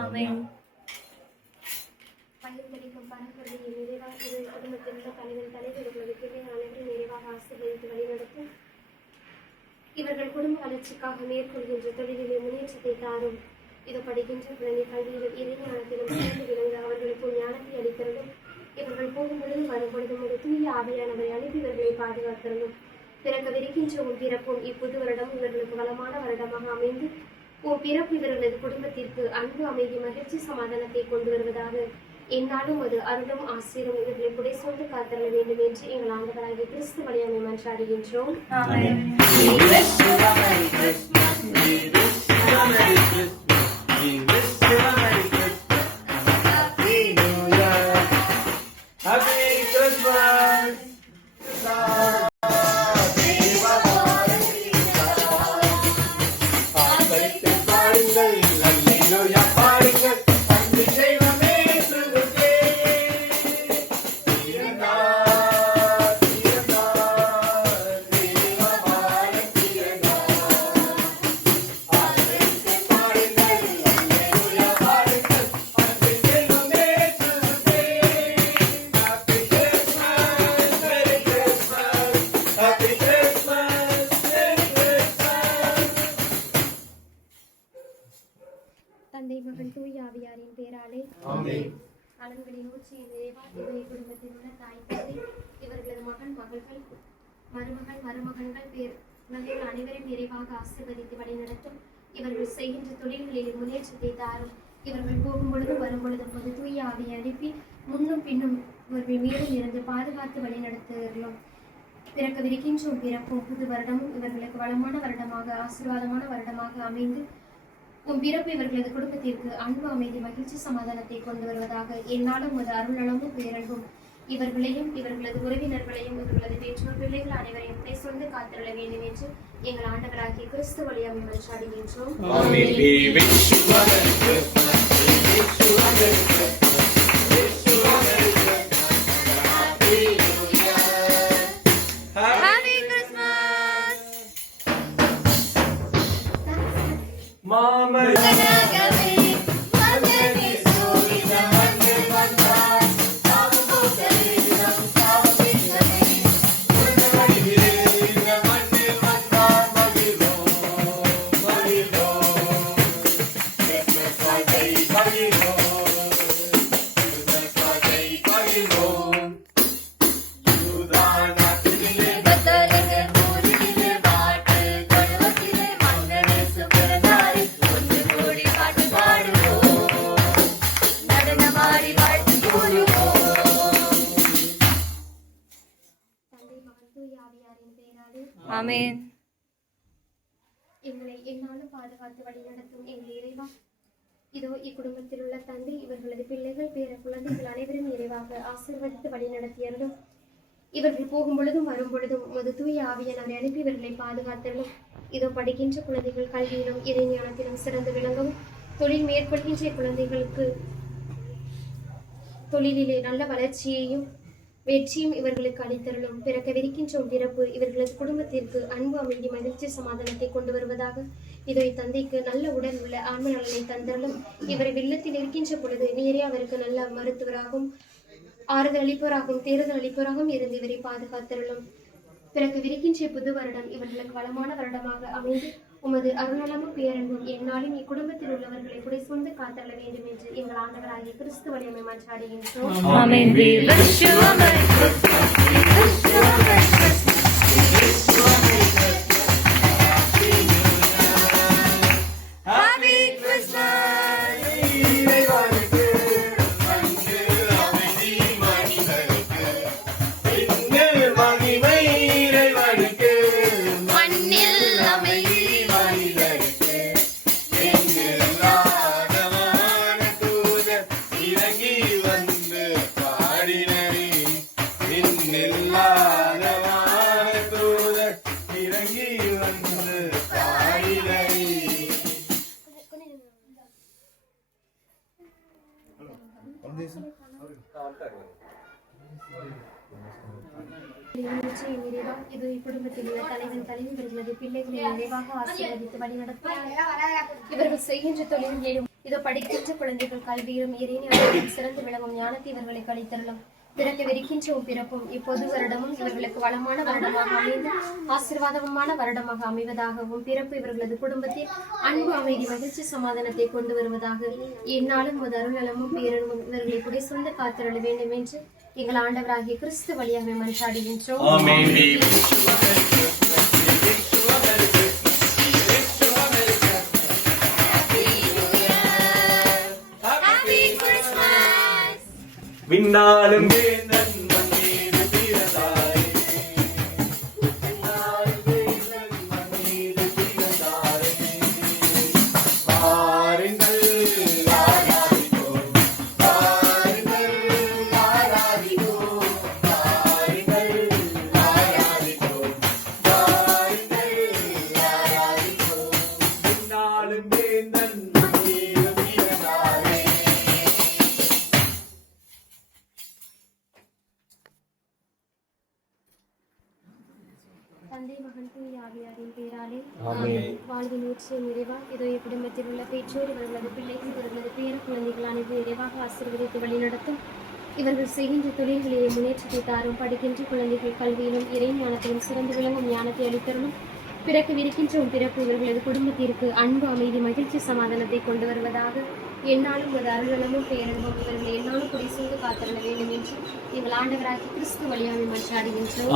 ஆமென். பகிர்ந்தளிக்கும் பரம்பரையை நிறைவாக குடும்பத்தில் உள்ள தலைவர்களுக்கு அனைவரும் நிறைவாக ஆசீர்வதித்து வழிநடத்தும். இவர்கள் குடும்ப வளர்ச்சிக்காக மேற்கொள்கின்ற தொழிலிலே முன்னேற்றத்தை தாரும். இது படிக்கின்ற குழந்தை கல்வியிலும் இறைஞானத்திலும் சேர்ந்து விளங்க அவர்களுக்கு ஞானத்தை அளித்தரலும். இவர்கள் போகும் பொழுதும் வரும் பொழுதும் ஒரு தூய ஆவியானவரை அனுப்பி இவர்களை பாதுகாத்தரலும். பிறக்கவிருக்கின்ற உன் பிறப்பும் இப்புது வருடம் இவர்களுக்கு வளமான வருடமாக அமைந்து உன் பிறப்பு இவர்களது குடும்பத்திற்கு அன்பு, அமைதி, மகிழ்ச்சி, சமாதானத்தை கொண்டு வருவதாக என்னாலும் அது அருளும் ஆசீரும் இவர்களை புடை சூழ்ந்து காத்தர வேண்டும் என்று எங்கள் ஆண்டவராகிய கிறிஸ்து வழியாக மன்றாடுகின்றோம். தந்தை, மகன், தூய ஆவியாரின் பேராலே அலன்களின் ஊற்றி குடும்பத்தில் உள்ள தாய், தந்தை, இவர்களது மகன், மகள்கள், மருமகள், மருமகன்கள் பேர் குழந்தைகள் அனைவரும் நிறைவாக ஆசீர்வதித்து வழிநடத்தும். இவர்கள் செய்கின்ற தொழில்களில் முன்னேற்றத்தை தாரும். இவர்கள் போகும் பொழுதும் வரும் பொழுதும் ஒரு தூய ஆவியை அனுப்பி முன்னும் பின்னும் இவர்கள் மீதும் இருந்து பாதுகாத்து வழிநடத்துகிறோம். பிறக்கவிருக்கின்ற பிறப்பும் புது வருடமும் இவர்களுக்கு வளமான வருடமாக, ஆசீர்வாதமான வருடமாக அமைந்து உன் பிறப்பு இவர்களது குடும்பத்திற்கு அன்பு, அமைதி, மகிழ்ச்சி, சமாதானத்தை கொண்டு வருவதாக என்னாலும் ஒரு அருளமும் பேரன்பும் இவர்களையும் இவர்களது உறவினர்களையும் இவர்களது பெற்றோர் பிள்ளைகள் அனைவரையும் துணை சொந்து காத்திருள வேண்டும் என்று எங்கள் ஆண்டவராகிய கிறிஸ்து வழியாக மன்றாடுகின்றோம். ஆமென். எங்களை என்னாலும் பாதுகாத்து வழிநடத்தும் எங்கள் இறைவா, இதோ இக்குடும்பத்தில் உள்ள தந்தை, இவர்களது பிள்ளைகள், பேர குழந்தைகள் அனைவரும் நிறைவாக ஆசீர்வதித்து வழிநடத்தியர்களும். இவர்கள் போகும் பொழுதும் வரும் பொழுதும் உமது தூய ஆவியானவரை அனுப்பி இவர்களை பாதுகாத்தலும். இதோ படிக்கின்ற குழந்தைகள் கல்வியிலும் இறைஞானத்திலும் சிறந்து விளங்கவும், தொழில் மேற்கொள்கின்ற குழந்தைகளுக்கு தொழிலிலே நல்ல வளர்ச்சியையும் வெற்றியும் இவர்களுக்கு அளித்தருளும். பிறக்கவிருக்கின்ற பிறப்பு இவர்களது குடும்பத்திற்கு அன்பு, அமைதி, மகிழ்ச்சி, சமாதானத்தை கொண்டு வருவதாக இதை தந்தைக்கு நல்ல உடல் உள்ள ஆன்ம நலனை தந்தருளும். இவரை வெள்ளத்தில் இருக்கின்ற பொழுது நீரே அவருக்கு நல்ல மருத்துவராகவும் ஆறுதல் அளிப்பவராகவும் தேர்தல் அளிப்பவராகவும் இருந்து இவரை பாதுகாத்தருளும். பிறக்கவிருக்கின்ற புது வருடம் இவர்களுக்கு வளமான வருடமாக அமைந்து உமது அருளமும் பேரன்பும் என்னாலும் இக்குடும்பத்தில் உள்ளவர்களை புடை சூழ்ந்து காத்தள்ள வேண்டும் என்று எங்கள் ஆண்டவராகிய கிறிஸ்து வழியாக மன்றாடுகின்றோம். மண்ணில் அமைதி மனிதருக்கு நூற்சியின் நிறைவா இது இக்குடும்பத்தில் உள்ள தலைவன் தலைவி இவர்களது பிள்ளைகளை நிறைவாக ஆசீர்வதித்து வழிநடத்தும் இவர்கள் செய்கின்ற தொழில்களிலும் இதோ படிக்கின்ற குழந்தைகள் கல்வியிலும் இறைஞானத்திலும் சிறந்து விளங்கும் ஞானத்தை இவர்களுக்கு அளித்தருளும். பிறக்கவிருக்கின்ற பிறப்பும் இப்பொது வருடமும் இவர்களுக்கு வளமான வருடமாக அமைந்து ஆசீர்வாதமான வருடமாக அமைவதாகவும் பிறப்பு இவர்களது குடும்பத்தில் அன்பு அமைதி மகிழ்ச்சி சமாதானத்தை கொண்டு வருவதாக எந்நாளும் ஒரு அருள்நலமும் பேரன்பும் இவர்களை குடை சொந்த காத்திருள வேண்டும் என்று எங்கள் ஆண்டவராகிய கிறிஸ்து வழியாக மன்றாடுகின்றோம். விண்ணாலும் தந்தை மகன் தூய ஆவியாரின் பேராலே வாழ்வின் ஊற்றிய நிறைவா இதோ குடும்பத்தில் உள்ள பெற்றோர் இவர்களது பிள்ளைகள் இவர்களது பேர குழந்தைகள் அனைவரும் நிறைவாக ஆசீர்வதித்து வழிநடத்தும் இவர்கள் செய்கின்ற தொழில்களிலே முன்னேற்றத்தை தாரும் படிக்கின்ற குழந்தைகள் கல்வியிலும் இறை ஞானத்திலும் சிறந்து விளங்கும் ஞானத்தை அளித்தருளும் பிறக்கவிருக்கின்ற பிறப்பு இவர்களது குடும்பத்திற்கு அன்பு அமைதி மகிழ்ச்சி சமாதானத்தை கொண்டு வருவதாக எந்நாளும் ஒரு அருளமும் பேரன்பும் இவர்களை எந்நாளும் குடி சூழ்ந்து காத்திருக்க வேண்டும் என்று எங்கள் ஆண்டவராகிய கிறிஸ்து வழியாக மன்றாடுகின்றோம்.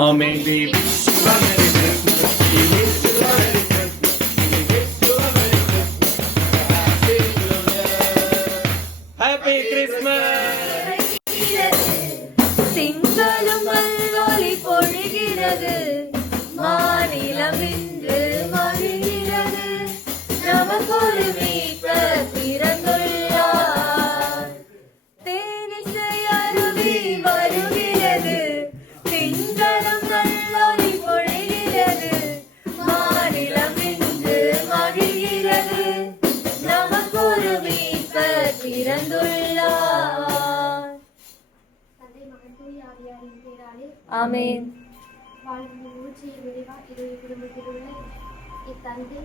திங்களும் ஒளி பொழிகிறது, மாநிலம் இன்று மகிழ்கிறது, நமக்கொரு மீட்பர் பிறந்துள்ளார். தேனிசை அருவி வருகிறது, திங்களும் ஒளி பொழிகிறது, மாநிலம் இன்று மகிழ்கிறது, நமக்கொரு மீட்பர் பிறந்துள்ளார். ஆமென். வாழ்வின் ஊற்றிய நிறைவா இது குடும்பத்தில் உள்ள இத்தந்தை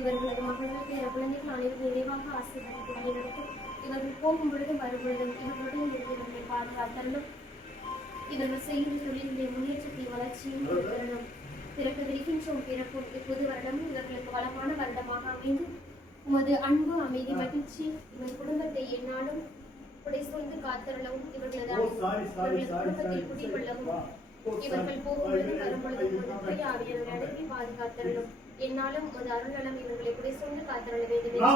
இவர்களது மகன்கள் பேர குழந்தைகள் அனைவரும் நிறைவாக ஆசீர்வதித்து வழிநடத்தும் இவர்கள் போகும் பொழுதும் வரும் பொழுதும் இவர்களுடன் இவர்களை பாதுகாத்தரணும். இவர்கள் செய்கிற தொழிலுடைய முன்னேற்றத்தை வளர்ச்சியும் தரணும். பிறக்கவிருக்கின்ற பிறப்பும் இப்போது வருடமும் இவர்களுக்கு வளமான வருடமாக அமைந்து உமது அன்பு அமைதி மகிழ்ச்சி இவர் குடும்பத்தை எந்நாளும் குடை சூழ்ந்து காத்தரளவும் இவர்களது குடும்பத்தில் குடிகொள்ளவும் இவர்கள் போகும்பொழுதும் வரும்பொழுதும் தூய ஆவியானவரை அனுப்பி பாதுகாத்தரலும் எந்நாளும் ஒரு அருள்நலம் இவர்களை குடை சூழ்ந்து காத்தரள வேண்டும் என்று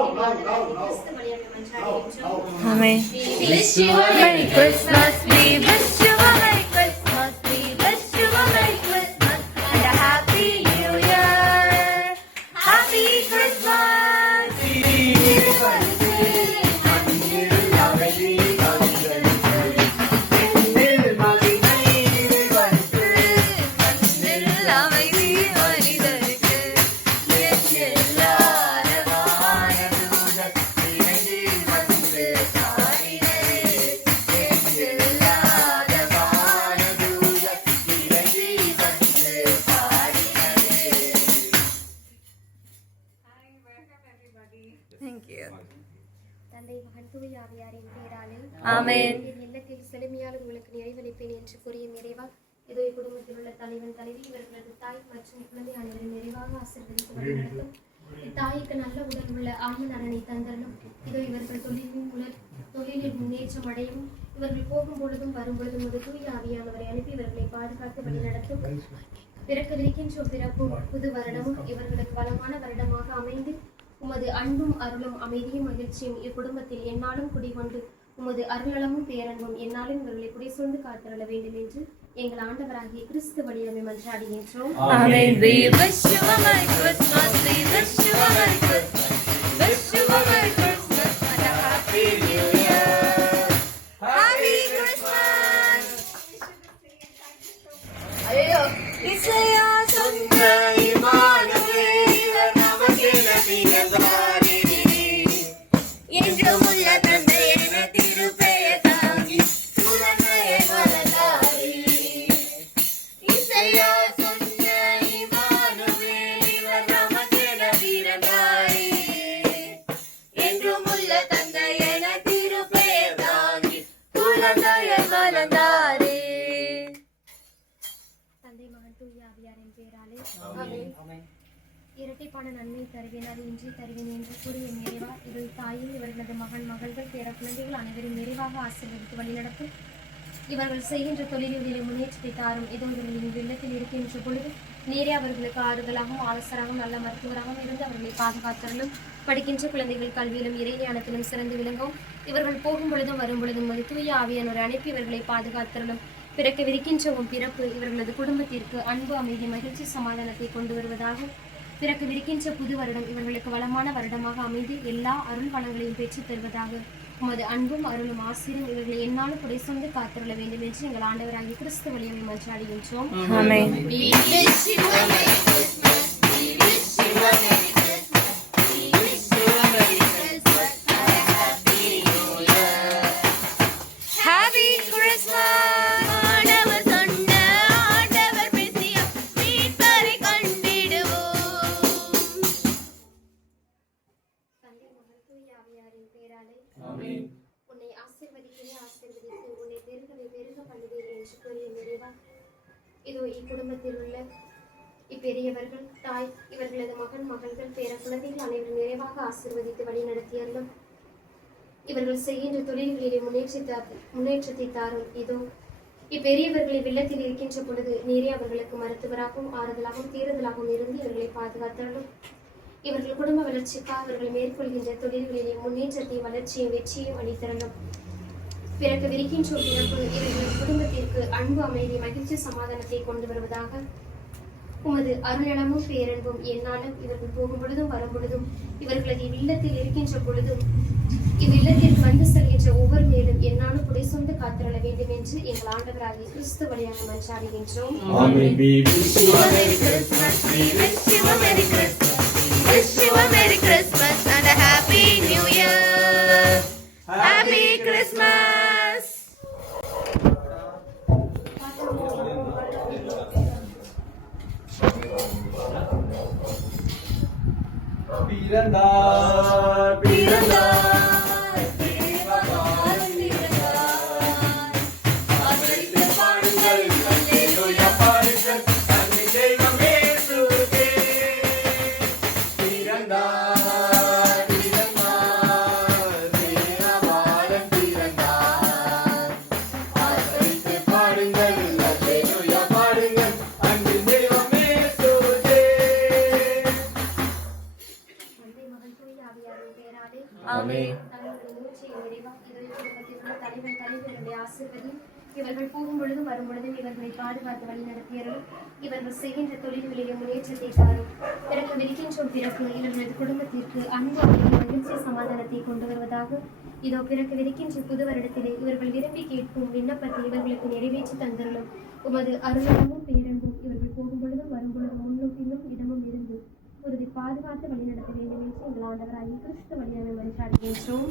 கிறிஸ்து வழியாக மன்றாடுகின்றோம். Amen. We wish you a Merry Christmas. We wish you a Merry Christmas. We wish you a Merry Christmas and a Happy New Year. Happy Christmas. Thank you. தந்தை மகன் தூய ஆவியாரின் பேராலே ஆமென். இல்லத்தில் செழுமையால் உங்களுக்கு நிறைவளிப்பேன் என்று கூறிய நிறைவா இதோ குடும்பத்தில் உள்ள தலைவன் தலைவி இவர்களது தாய் மற்றும் குழந்தை அனைவரும் நிறைவாக ஆசீர்வதித்து வழிநடத்தும். இத்தாய்க்கு நல்ல உடல் உள்ள ஆயுள் நலனை தந்தரணும். இதோ இவர்கள் தொழிலில் முன்னேற்றம் அடையவும் இவர்கள் போகும் பொழுதும் வரும் பொழுதும் ஒரு தூய ஆவியானவரை அனுப்பி இவர்களை பாதுகாத்து வழிநடத்தும். பிறக்கவிருக்கின்ற பிறப்பும் புது வருடமும் இவர்களுக்கு வளமான வருடமாக அமைந்து உமது அன்பும் அருளும் அமைதியும் மகிழ்ச்சியும் இக்குடும்பத்தில் எந்நாளும் குடிகொண்டு உமது அருளமும் பேரன்பும் எந்நாளும் இவர்களை குடை சூழ்ந்து காத்திருள வேண்டும் என்று எங்கள் ஆண்டவராகிய கிறிஸ்து வழியாக மன்றாடுகின்றோம். Amen. We wish you a Merry Christmas. We wish you a Merry Christmas. Wish you a Merry Christmas and a Happy New Year. Happy Christmas. ஐயோ இசையா சொந்த இமானுவேல் நமக்கென பிறந்தாரே. என்றும் உள்ள தந்தை என திருப்பெயர் தாங்கி உலகையை வளர்த்தாரே. இசையா தந்தை மகன் தூய ஆவியாரின் பெயராலே இரட்டிப்பான நன்மை தருவேன் அதை இன்றி தருவேன் என்று கூறிய நிறைவா இது தாயும் இவர்களது மகன் மகள்கள் பேர குழந்தைகள் அனைவரும் நிறைவாக ஆசீர்வதித்து வழிநடத்தும். இவர்கள் செய்கின்ற தொழில்களிலே முன்னேற்றத்தை தாரும். இதோ இவர்களின் இல்லத்தில் இருக்கின்ற பொழுது நேரே அவர்களுக்கு ஆறுதலாகவும் ஆலோசராகவும் நல்ல மருத்துவராகவும் இருந்து அவர்களை பாதுகாத்தலும். படிக்கின்ற குழந்தைகள் கல்வியிலும் இறைஞானத்திலும் சிறந்து விளங்கவும் இவர்கள் போகும் பொழுதும் வரும் பொழுதும் ஒரு தூய ஆவியானோர் அனுப்பி இவர்களை பாதுகாத்தலும். பிறக்கவிருக்கின்ற பிறப்பு இவர்களது குடும்பத்திற்கு அன்பு அமைதி மகிழ்ச்சி சமாதானத்தை கொண்டு வருவதாக. பிறக்கவிருக்கின்ற புது வருடம் இவர்களுக்கு வளமான வருடமாக அமைந்து எல்லா அருள் வளங்களையும் பெற்றுத் தருவதாக. உமது அன்பும் அருளும் ஆசிரியம் இவர்களை என்னாலும் குறை சொந்து காத்துள்ள வேண்டும் என்று எங்கள் ஆண்டவராகிய கிறிஸ்து வழியை மன்றாடுகின்றோம். உன்னை ஆசீர்வதிக்கிறேன் ஆசீர்வதித்து உன்னை பெருகவே பெருக பண்ணுவேன் என்று கூறிய நிறைவா இதோ இக்குடும்பத்தில் உள்ள இப்பெரியவர்கள் தாய் இவர்களது மகன் மகள்கள் பேர குழந்தைகள் அனைவரும் நிறைவாக ஆசீர்வதித்து வழி நடத்தியர்களும் இவர்கள் செய்கின்ற தொழில்களிலே முன்னேற்றத்தை தாரும். இதோ இப்பெரியவர்களை வெள்ளத்தில் இருக்கின்ற பொழுது நேரே அவர்களுக்கு மருத்துவராகவும் ஆறுதலாகவும் தீருதலாகவும் இருந்து இவர்களை பாதுகாத்தாலும். இவர்கள் குடும்ப வளர்ச்சிக்காக அவர்கள் மேற்கொள்கின்ற தொழில்களிலே முன்னேற்றத்தை வளர்ச்சியும் வெற்றியும் அளித்தரலும். பிறக்கவிருக்கின்ற பிறப்பு இவர்கள் குடும்பத்திற்கு அன்பு அமைதி மகிழ்ச்சி சமாதானத்தை கொண்டு வருவதாக. உமது அருளமும் பேரன்பும் என்னாலும் இவர்கள் போகும் பொழுதும் வரும் பொழுதும் இவர்களது இல்லத்தில் இருக்கின்ற பொழுதும் இவ்வில்லத்திற்கு வந்து செல்கின்ற ஒவ்வொரு மேலும் என்னாலும் புடை சொந்து காத்திரள வேண்டும் என்று எங்கள் ஆண்டவராகிய கிறிஸ்து வழியாக மன்றாடுகின்றோம். Wish you a Merry Christmas and a Happy New Year. Happy Christmas. பிறந்தார் பிறந்தார் இவர்கள் போகும் பொழுதும் வரும் பொழுதும் இவர்களை பாதுகாத்து வழி நடத்தியர்கள். இவர்கள் செய்கின்ற தொழில்களிலே முன்னேற்றத்தை தாரும். பிறகு விரிக்கின்ற பிறகு இவர்களது குடும்பத்திற்கு அன்பு அமைதி மகிழ்ச்சி சமாதானத்தை கொண்டு வருவதாக. இதோ பிறகு விரிக்கின்ற புது வருடத்திலே இவர்கள் விரும்பி கேட்கும் விண்ணப்பத்தை இவர்களுக்கு நிறைவேற்றி தந்தருளும். உமது அருளமும் பேரன்பும் இவர்கள் போகும் பொழுதும் வரும் பொழுதும் முன்னும் பின்னும் இடமும் இருந்து உறுதி பாதுகாத்து வழி நடத்த வேண்டும் என்று எங்கள் ஆண்டவராகிய கிறிஸ்து வழியாக மன்றாடுகின்றோம்.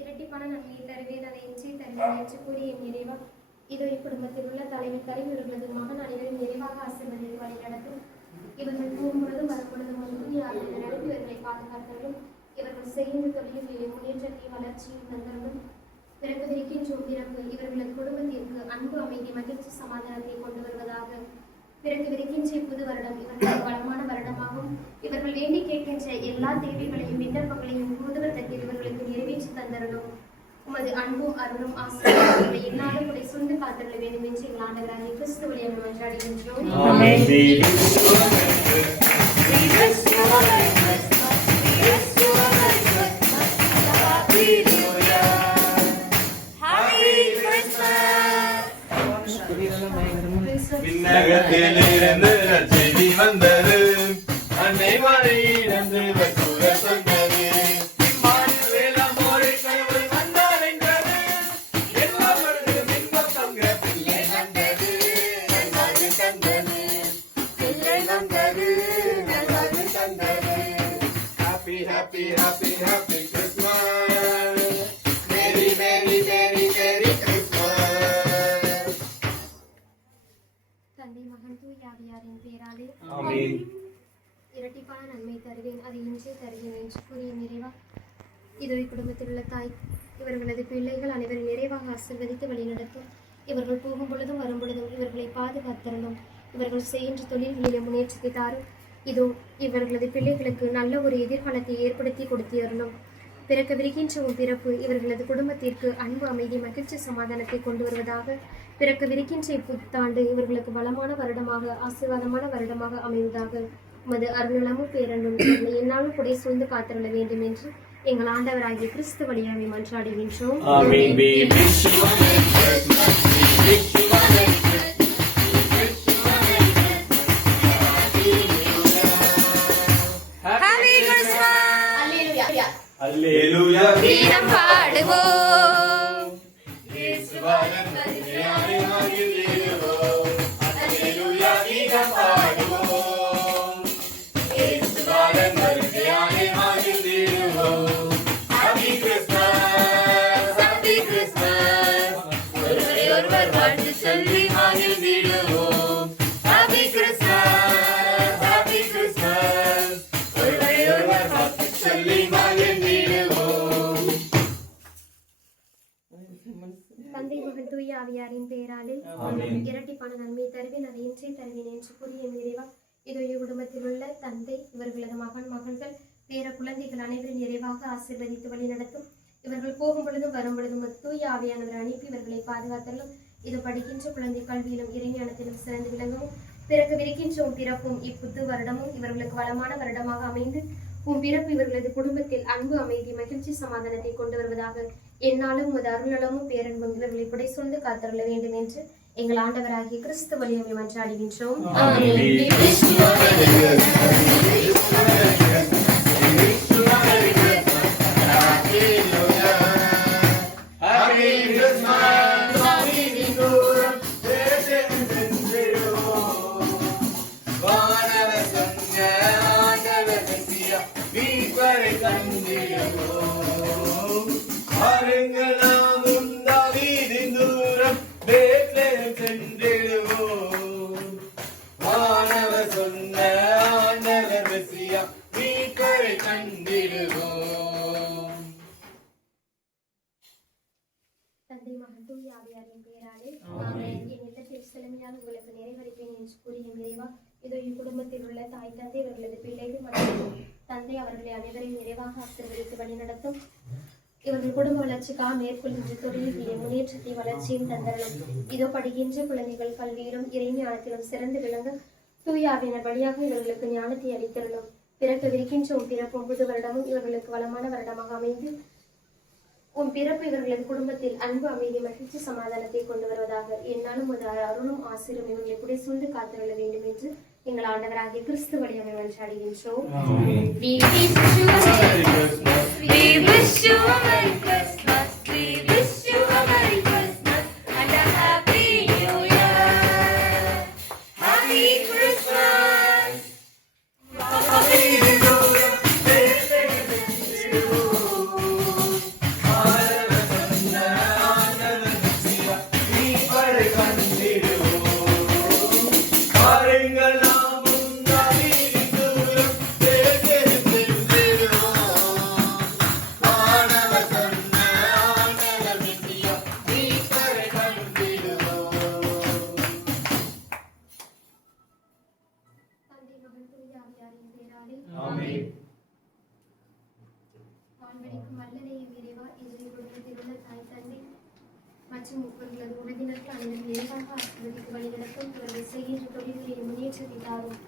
இரட்டிப்பான நன்மையை தருவேன் அதை இன்றி தருவேன் என்று கூறிய நிறைவா இதோ இக்குடும்பத்தில் உள்ள தலைவர் கருவி இவர்களது மகன் அனைவரும் நிறைவாக ஆசீர்வதித்து வழி நடத்தும். இவர்கள் போகும்பொழுதும் வரும்பொழுதும் உறுதியாக நடத்தி இவர்களை பாதுகாத்தாலும். இவர்கள் செய்கின்ற தொழில்களிலே முன்னேற்றத்தை வளர்ச்சியும் தந்தரும். பிறக்கவிருக்கின்ற பிறப்பு இவர்களது குடும்பத்திற்கு அன்பு அமைதி மகிழ்ச்சி சமாதானத்தை கொண்டு வருவதாக. பிறக்கவிருக்கின்ற புது வருடம் இவர்களுக்கு வளமான வருடமாகும். இவர்கள் வேண்டி கேட்கின்ற எல்லா தேவைகளையும் விண்ணப்பங்களையும் பூதவர்த்தத்தில் இவர்களுக்கு நிறைவேற்றி தந்தரணும். உமது அன்பும் அருளும் ஆசீர்வாதங்களை என்னாலும் உடைய சொந்த காத்திருக்க வேண்டும் என்று எங்கள் ஆண்டவராகிய கிறிஸ்து வழியாக மன்றாடுகின்றோம். விண்ணகத்திலிருந்து நற்செய்தி வந்தது, அன்னை மரியிடந்து வசூலர் சொன்னது. இம்மானுவேல் அம்மோரை கடவுள் வந்தார் என்றது, எல்லாவருக்கும் இன்பம் தங்க பிள்ளை வந்தது, நல்வாழ்வு தந்தது, பிள்ளை வந்தது, நல்வாழ்வு தந்தது. Happy, happy, happy, happy Christmas. Merry, merry, merry, merry Christmas. தந்தை மகன் தூய் ஆவியாரின் பேராலே ஆமென். இரட்டிப்பான நன்மை தருவேன், அதை இன்றே தருவேன் என்று கூறிய நிறைவா இதோ குடும்பத்தில் உள்ள தாய் இவர்களது பிள்ளைகள் அனைவரும் நிறைவாக ஆசீர்வதித்து வழிநடத்தும். இவர்கள் போகும் பொழுதும் வரும் பொழுதும் இவர்களை பாதுகாத்தரணும். இவர்கள் செய்கின்ற தொழில்களிலே முன்னேற்றத்தை தாரும். இதோ இவர்களது பிள்ளைகளுக்கு நல்ல ஒரு எதிர்காலத்தை ஏற்படுத்தி கொடுத்தியறணும். பிறக்கவிருக்கின்ற பிறப்பு இவர்களது குடும்பத்திற்கு அன்பு, அமைதி, மகிழ்ச்சி, சமாதானத்தை கொண்டு வருவதாக. பிறக்கவிருக்கின்ற இப்புத்தாண்டு இவர்களுக்கு வளமான வருடமாக, ஆசீர்வாதமான வருடமாக அமைவதாக. உமது அருளமும் பேரன்பும் இவர்களை என்னாலும் கூட சூழ்ந்து காத்திருள வேண்டும் என்று எங்கள் ஆண்டவராகிய கிறிஸ்து வழியாவை மன்றாடுகின்றோம். Happy Christmas! அல்லேலூயா. கீதம் பாடுவோம். இயேசுவானன் கருணையாலே மகிழ்ந்திடுவோம். அல்லேலூயா கீதம் பாடுவோம். இயேசுவானன் கருணையாலே மகிழ்ந்திடுவோம். Happy Christmas, Happy Christmas. ஒருவரை ஒருவர் வாழ்த்து சொல்லி மகிழ்ந்திடுவோம். Happy Christmas, Happy Christmas. ஒருவரை ஒருவர் வாழ்த்து சொல்லி மகிழ்ந்திடுவோம். தந்தை மகன் தூய ஆவியாரின் பெயராலே ஆமென். இரட்டிப்பான நன்மை தருவேன், அதை இன்றே தருவேன் என்று கூறிய நிறைவா இதோ குடும்பத்தில் உள்ள தந்தை இவர்களது மகன், மகள்கள், பேர குழந்தைகள் அனைவரும் நிறைவாக ஆசீர்வதித்து வழி நடத்தும். இவர்கள் போகும் பொழுதும் வரும் பொழுதும் தூய ஆவியானவர் அனுப்பி இவர்களை பாதுகாத்தலும். இது படிக்கின்ற குழந்தை கல்வியிலும் இறைஞானத்திலும் சிறந்து விளங்கவும். பிறக்கவிருக்கின்ற பிறப்பும் இப்புத்து வருடமும் இவர்களுக்கு வளமான வருடமாக அமைந்து பிறப்பு இவர்களது குடும்பத்தில் அன்பு, அமைதி, மகிழ்ச்சி, சமாதானத்தை கொண்டு வருவதாக. என்னாலும் உமது அருள்நலமும் பேரன்பும் இவர்களை புடை சூழ்ந்து காத்தருள வேண்டும் என்று எங்கள் ஆண்டவராகிய கிறிஸ்து வழியாவை மன்றாடுகின்றோம். தந்தை மகன் தூய ஆவியாரின் பெயராலே என் இல்லத்தில் சிலமையாக உங்களுக்கு நிறைவளிப்பேன் என்று கூறிய நிறைவா இதோ குடும்பத்தில் உள்ள தாய் தந்தை இவர்களது பிள்ளைகள் மற்றும் தந்தை அவர்களை அனைவரையும் நிறைவாக ஆசீர்வதித்து வழிநடத்தும். இவர்கள் குடும்ப வளர்ச்சிக்காக மேற்கொள்கின்ற தொழில்களின் முன்னேற்றத்தை வளர்ச்சியும் தந்தரலாம். இதோ படிக்கின்ற குழந்தைகள் கல்வியிலும் இறைஞானத்திலும் சிறந்து விளங்க தூய ஆவியினர் வழியாக இவர்களுக்கு ஞானத்தை அளித்தரணும். பிறக்கவிருக்கின்ற பிறப்பும் புது வருடமும் இவர்களுக்கு வளமான வருடமாக அமைந்து பிறப்பு இவர்களது குடும்பத்தில் அன்பு, அமைதி, மகிழ்ச்சி, சமாதானத்தை கொண்டு வருவதாக. என்னாலும் ஒரு அருளும் ஆசிரும் இவர்களை புடை சூழ்ந்து காத்துள்ள வேண்டும் என்று எங்கள் ஆண்டவராகிய கிறிஸ்து வழியாக மன்றாடுகின்றோம். We wish you a Merry Christmas. We wish you a Merry Christmas and a Happy New Year. Happy Christmas. மற்றும் இவர்களது உறவினர்கள் அனைவரும் நிறைவாக ஆசீர்வதித்து வழிநடத்தும். இவர்கள் செய்கின்ற தொழில்களின் முன்னேற்றத்தை தாரும்.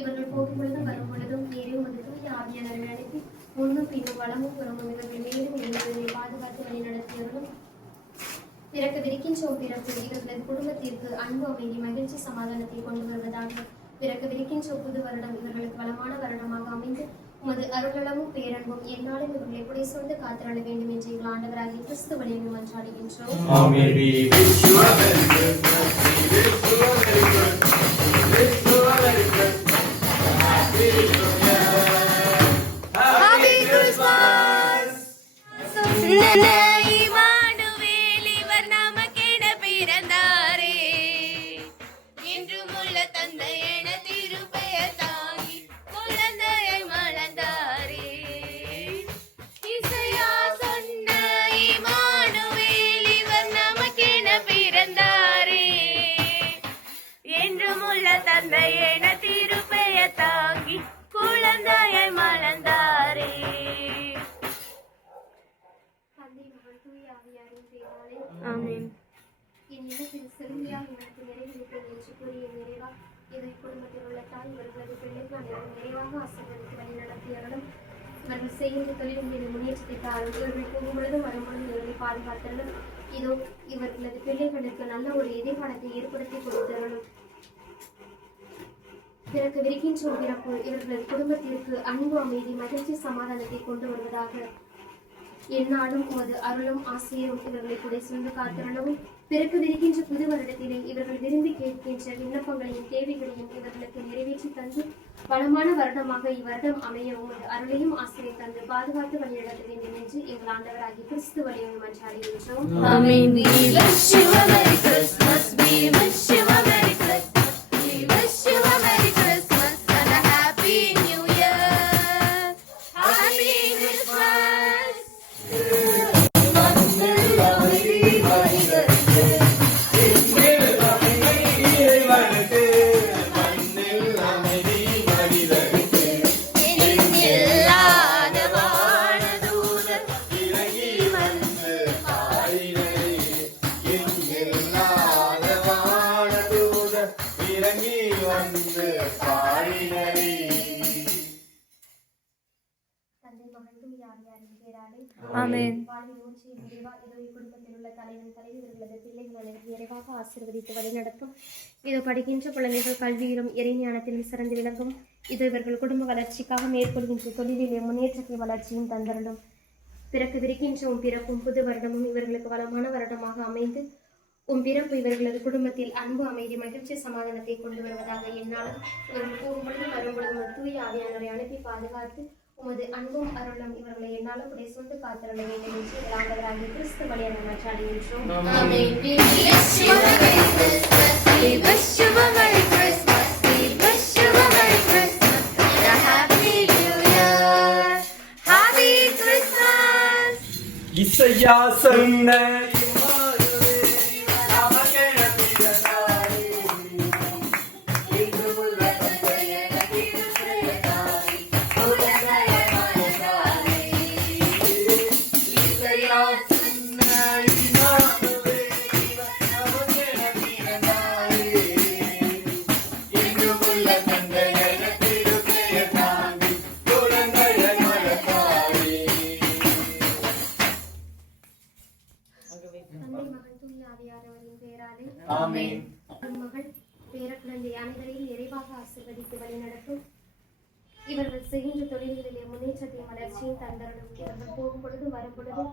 இவர்கள் போகும் பொழுதும் வரும் பொழுதும் நேரே ஒரு தூய ஆவியானவர்கள் அனுப்பி முன்னும் பின்னும் வளமும் புறமும் இவர்கள் மேலும் இவர்களை பாதுகாத்து வழிநடத்தியவர்களும் பிறக்கவிருக்கின்றோம் பிறப்பு இவர்களது குடும்பத்திற்கு அன்பு அமைதி மகிழ்ச்சி சமாதானத்தை கொண்டு வருவதாக. பிறக்கவிருக்கின்ற புது வருடம் இவர்களுக்கு வளமான வருடமாக அமைந்து உமது அருளமும் பேரன்பும் என்னாலும் இவர்களை புடை சூழ்ந்து காத்திரள வேண்டும் என்று எங்கள் ஆண்டவராகிய கிறிஸ்து வழியாக மன்றாடுகின்றோம். இமானுவேல் இவர் நமக்கென பிறந்தாரே, என்றுமுள்ள தந்தை என திருப்பெயர் தாங்கி குழந்தையை மலர்ந்தாரே. இசையா சொன்ன இமானுவேல் இவர் நமக்கென பிறந்தாரே, என்றுமுள்ள தந்தை என திருப்பெயர் தாங்கி குழந்தையை மலர்ந்தாரே. ஆமென். என் இல்லத்தில் செழுமையாக எனக்கு நிறைவேற்றேன் என்று கூறிய நிறைவா இதை குடும்பத்தில் உள்ள தாய் இவர்களது பிள்ளைகள் அனைவரும் நிறைவாக ஆசீர்வதித்து வழி நடத்தியவர்களும் இவர்கள் செய்கின்ற தொழில்களின் முன்னேற்றத்தை காரணம் இவர்கள் போகும்பொழுதும் வரும்பொழுதும் இவர்களை பாதுகாத்தவர்களும் இதோ இவர்களது பிள்ளைகளுக்கு நல்ல ஒரு எதிர்காலத்தை ஏற்படுத்தி கொடுத்தவர்களும் பிறக்கவிருக்கின்றோம் பிறப்பு இவர்களது குடும்பத்திற்கு அன்பு அமைதி மகிழ்ச்சி சமாதானத்தை கொண்டு வருவதாக. எந்நாளும் உமது அருளும் ஆசிரியரும் இவர்களை புடை சூழ்ந்து காத்திரளவும் பிறக்கவிருக்கின்ற புது வருடத்திலே இவர்கள் விரும்பி கேட்கின்ற விண்ணப்பங்களையும் தேவைகளையும் இவர்களுக்கு நிறைவேற்றி தந்து வளமான வருடமாக இவ்வருடம் அமைய உமது அருளையும் ஆசிரியை தந்து பாதுகாத்து வழிநடத்த வேண்டும் என்று எங்கள் ஆண்டவராகிய கிறிஸ்து வழியாக மன்றாடுகின்றோம். Amen. We wish you a Merry Christmas. We wish you a Merry Christmas. We wish you a Merry Christmas and a Happy New Year. Happy Christmas. இல்லாத வானதூதர் இறங்கி வந்து தந்தை மகன் தூய ஆவியாரின் பேராலே ஆமென். வாழ்வின் ஊற்றிய நிறைவா இதோ இக்குடும்பத்தில் உள்ள தலைவன் தலைவர்களது பிள்ளைகள் அனைவரும் நிறைவாக ஆசீர்வதித்து வழிநடத்தும். இதோ படிக்கின்ற குழந்தைகள் கல்வியிலும் இறைஞானத்திலும் சிறந்து விளங்கும். இது இவர்கள் குடும்ப வளர்ச்சிக்காக மேற்கொள்கின்ற தொழிலிலே முன்னேற்றத்தை வளர்ச்சியும் தந்தரலும். பிறக்கவிருக்கின்ற உன் பிறப்பும் புது வருடமும் இவர்களுக்கு வளமான வருடமாக அமைந்து உன் பிறப்பு இவர்களது குடும்பத்தில் அன்பு அமைதி மகிழ்ச்சி சமாதானத்தை கொண்டு வருவதாக. என்னாலும் இவர்கள் போகும்பொழுதும் வரும்பொழுதும் தூய ஆவியானவரை அனுப்பி பாதுகாத்து உமது அன்பும் அருளும் இவர்களை என்னாலும் உடைய சொந்த காத்திரள வேண்டும் என்று ஆண்டவராகிய கிறிஸ்து வழியாக மன்றாடுகின்றோம். Amen. We wish you a Merry Christmas. We wish you a Merry Christmas. We wish you a Merry Christmas and a Happy New Year. Happy Christmas. இசையா சொன்ன தந்தை மகன் தூய ஆவியானவரின் பெயராலே ஆமென். மகள் பேரக்குழந்தை அனைவரையும் நிறைவாக ஆசீர்வதித்து வழிநடத்தும். இவர்கள் செய்கின்ற தொழில்களிலே முன்னேற்றத்தையும் வளர்ச்சியும் தந்தரலும். இவர்கள் போகும் பொழுதும் வரும் பொழுதும்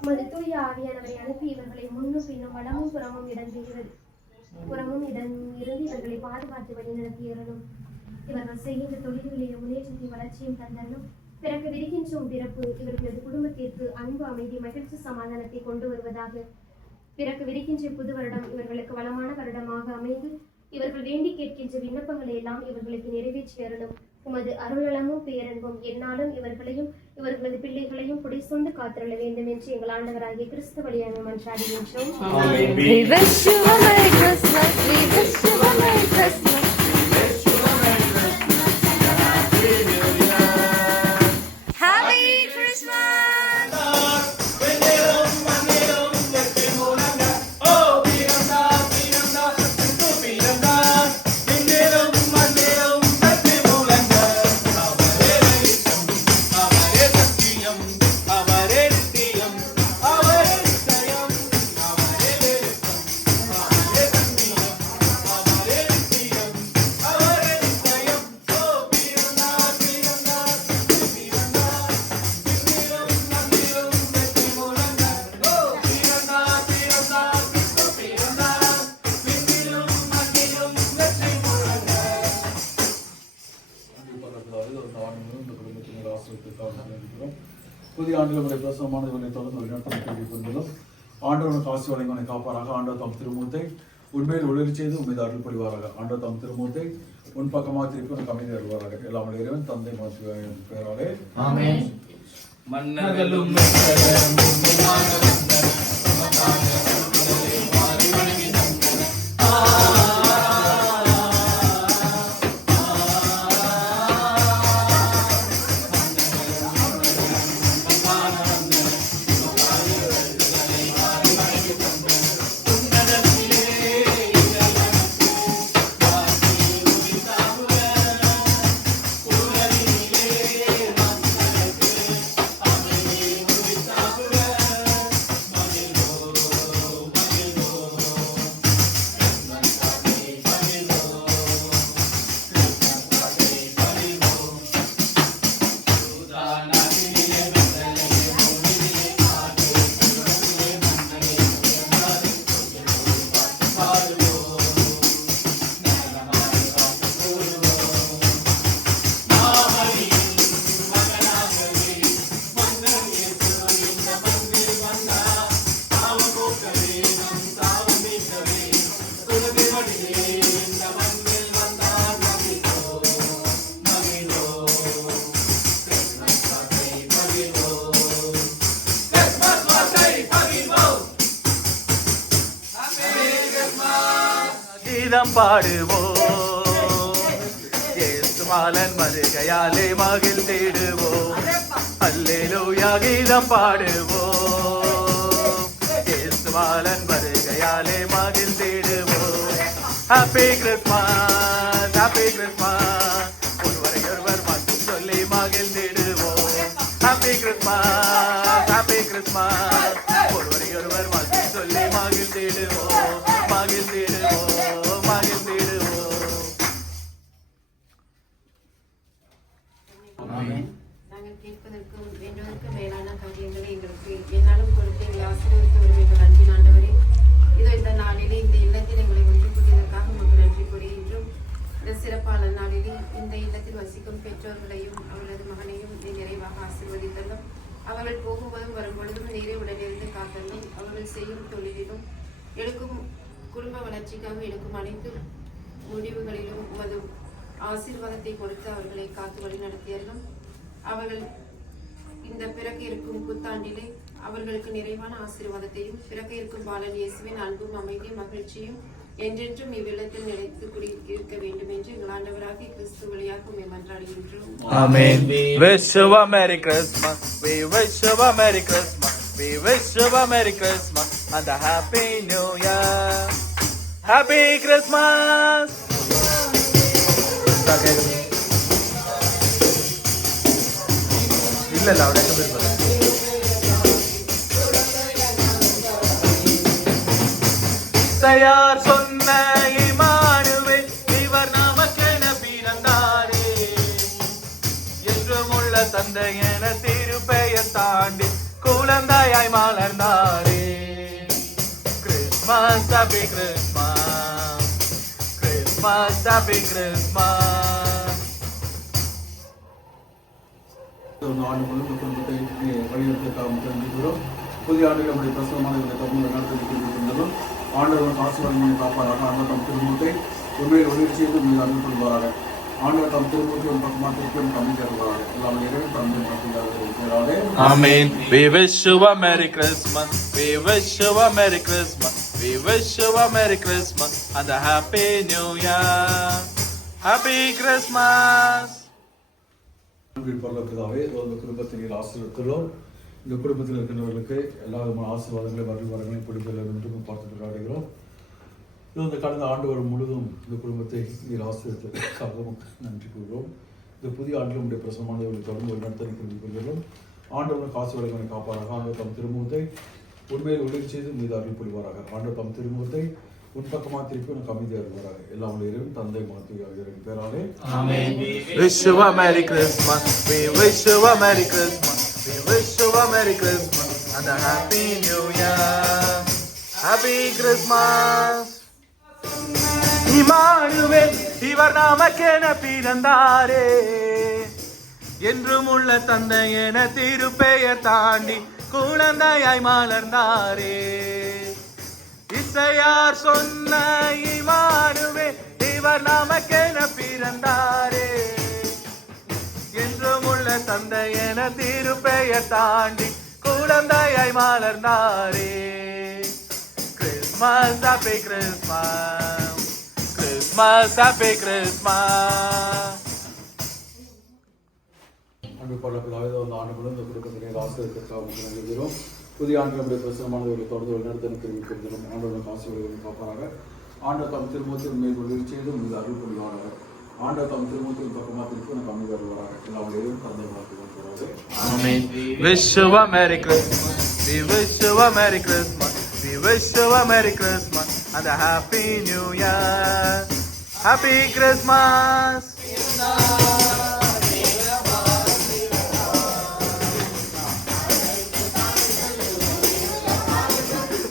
உமது தூய ஆவியானவரை அனுப்பி இவர்களை முன்னும் பின்னும் வலமும் புறமும் இருந்து இவர்களை பாதுகாத்து வழிநடத்தியறலும். இவர்கள் செய்கின்ற தொழில்களிலே முன்னேற்றத்தையும் வளர்ச்சியும் தந்தரலும். பிறக்கவிருக்கின்றோம் பிறப்பு இவர்களது குடும்பத்திற்கு அன்பு அமைதி மகிழ்ச்சி சமாதானத்தை கொண்டு வருவதாக. பிறக்கவிருக்கின்ற புது வருடம் இவர்களுக்கு வளமான வருடமாக அமைந்து இவர்கள் வேண்டி கேட்கின்ற விண்ணப்பங்களை எல்லாம் இவர்களுக்கு நிறைவேற்றி அருளும். உமது அருளமும் பேரன்பும் எந்நாளும் இவர்களையும் இவர்களது பிள்ளைகளையும் புடை சூழ்ந்து காத்திரள வேண்டும் என்று எங்கள் ஆண்டவராகிய கிறிஸ்து வழியாக மன்றாடுகின்றோம். We wish you a Merry Christmas. We wish you a Merry Christmas. Happy Christmas. இருக்கிறோம். புதிய ஆண்டில் உடைய பிரசவமானவர்களை தொடர்ந்து வழிநடத்த கேள்விப்பொழுதும் ஆண்டவனுக்கு ஆசி வழங்கி உன்னை காப்பாராக. ஆண்டவர் தம் திருமுகத்தை உண்மையில் ஒளிர் செய்து உண்மையை அருள் புரிவாராக. ஆண்டவர் தம் திருமுகத்தை உன் பக்கமாக திருப்பி உனக்கு அமைதி அருள்வாராக. எல்லாம் இறைவன் தந்தை மாற்றி பெயராலே ஆமென். மன்னர்களும் கீதம் பாடுவோம், இயேசுமாலன் வருகையாலே மகிழ்ந்திடுவோம். அல்லேலூயா கீதம் பாடுவோம், இயேசுமாலன் வருகையாலே மகிழ்ந்திடுவோம். ஹாப்பி கிறிஸ்மஸ், ஹாப்பி கிறிஸ்மஸ், ஒருவரை ஒருவர் மட்டும் சொல்லி மகிழ்ந்திடுவோம். ஹாப்பி கிறிஸ்மஸ், ஹாப்பி கிறிஸ்மஸ், ஒருவரை ஒருவர் மட்டும் சொல்லி மகிழ்ந்திடுவோம், மகிழ்ந்திடுவோம், மகிழ்ந்திடுவோம். நாங்கள் கேட்பதற்கும் வேண்டுவதற்கும் மேலான காரியங்களை எங்களுக்கு என்னாலும் கொடுத்து எங்களை ஆசீர்வதித்து வருவீர்கள் நன்றி ஆண்டவரே. இதோ இந்த நாளிலே இந்த இல்லத்தில் எங்களை ஒன்று கூட்டியதற்காக உங்களுக்கு நன்றி கூறுகின்றோம். இந்த சிறப்பான நாளிலே இந்த இல்லத்தில் வசிக்கும் பெற்றோர்களையும் அவரது மகனையும் நீ நிறைவாக ஆசீர்வதித்தள்ளும். அவர்கள் போகும்போதும் வரும்பொழுதும் நீரை உடனிருந்து காத்தள்ளும். அவர்கள் செய்யும் தொழிலிலும் எடுக்கும் குடும்ப வளர்ச்சிக்காக எடுக்கும் அனைத்து முடிவுகளிலும் உமது ஆசீர்வாதத்தை கொடுத்து அவர்களை காத்து வழி நடத்தியர்களும். அவர்கள் இந்த பிறகு இருக்கும் புத்தாண்டிலே அவர்களுக்கு நிறைவான ஆசீர்வாதத்தையும் பிறகு இருக்கும் பாலன் இயேசுவின் அன்பும் அமைதியும் மகிழ்ச்சியும் என்றென்றும் இவ்வில்லத்தில் நிலைத்து இருக்க வேண்டும் என்று எங்கள் ஆண்டவராகிய கிறிஸ்து வழியாக உம்மை மன்றாடுகின்றோம். Amen. We wish you a Merry Christmas. We wish you a Merry Christmas. We wish you a Merry Christmas and a Happy New Year. Happy Christmas. இல்ல அவட தயார் சொன்ன இமானுவேல் இவர் நமக்கென பிறந்தாரே, என்றும் உள்ள தந்தை என திருப்பெயர் தாண்டி குழந்தையாய் மலர்ந்தாரே. Christmas happy Christmas, Christmas happy Christmas. ஆண்டு முழுவதும் குடும்பத்தை வழிநடத்துவதற்காக தெரிஞ்சுக்கிறோம். புதிய ஆண்டில் நம்முடைய பிரசவமான தமிழ் நடத்திருக்கின்றதும் ஆண்டவர் ஆசீர்வாதங்களை காப்பாராக. ஆண்டவர் தம் திருமுகத்தை உண்மையில் ஒளிர் செய்து மீது அருள் கொள்வாராக. ஆண்டவர் தம் திருமுகத்தை ஒரு பக்கமாக திருப்பி கம்மி தருவாராக. எல்லாம் இறைவன் தந்தை மாற்றினாரே. Amen. We wish you a Merry Christmas. We wish you a Merry Christmas. We wish you a Merry Christmas and a Happy New Year. Happy Christmas. பரலோகப்பிதாவே, இந்த குடும்பத்தை நீர் ஆசீர்வதித்துள்ளோம். இந்த குடும்பத்தில் இருக்கின்றவர்களுக்கு எல்லா விதமான ஆசீர்வாதங்களையும் வரங்களையும் கொடுப்பதில் என்று பார்த்து கொண்டாடுகிறோம். இது இந்த கடந்த ஆண்டு வரும் முழுதும் இந்த குடும்பத்தை நீர் ஆசீர்வதித்ததற்காக நன்றி கூறுகிறோம். இந்த புதிய ஆண்டில் உடைய பிரசவமானவர்களை தொடர்ந்து ஒரு நடத்தி கொள்கிறோம். ஆண்டவர் காசு வழங்கனை காப்பாராக. ஆண்டவர் தம் திருமுகத்தை உண்மையில் ஒளிர் செய்து மீது அருள் புரிவாராக. ஆண்டவர் தம் திருமுகத்தை உன் பக்கமாக திருப்பி உனக்கு அமைதியாக இருப்பாராக. எல்லாம் இறைவன் தந்தை மாற்றி பேராலே. Amen. Wish you a Merry Christmas. We wish you a Merry Christmas. We wish you a Merry Christmas and a Happy New Year. Happy Christmas. Emmanuel இவர் நமக்கென பிறந்தாரே, என்றும் உள்ள தந்தை என திருப்பெயர் தாண்டி குழந்தையாய் மலர்ந்தாரே. இசையார் சொன்ன இமானுவே இவர் நமக்கென பிறந்தாரே. என்றும் உள்ள தந்தை என திருப்பெயர் தாண்டி குழந்தையாய் மலர்ந்தாரே. Christmas happy Christmas, Christmas happy Christmas. அன்பு பிதாவே, இந்த ஆண்டு முழு இந்த குடும்பத்திலே ஆசிரியர்களுக்காக நல்கிறோம். புதிய ஆண்டு நம்முடைய பிரசனமானவர்களை தொடர்ந்து வழிநடத்த தெரிவிக்கிறோம். ஆண்டவர்கள் ஆசிரியர்களை காப்பாராக. ஆண்டவர் தம் திருமுகத்தின் மேல் ஒளி செய்தும் மீது அருள் புரிவாராக. ஆண்டவர் தம் திருமுகத்தின் பக்கமாக திருப்பி எனக்கு அமைதி வருவாராக. எல்லாவற்றையும் தந்தை வாழ்த்துகிறார். Amen. Wish you a Merry Christmas. We wish you a Merry Christmas. We wish you a Merry Christmas and a Happy New Year. Happy Christmas.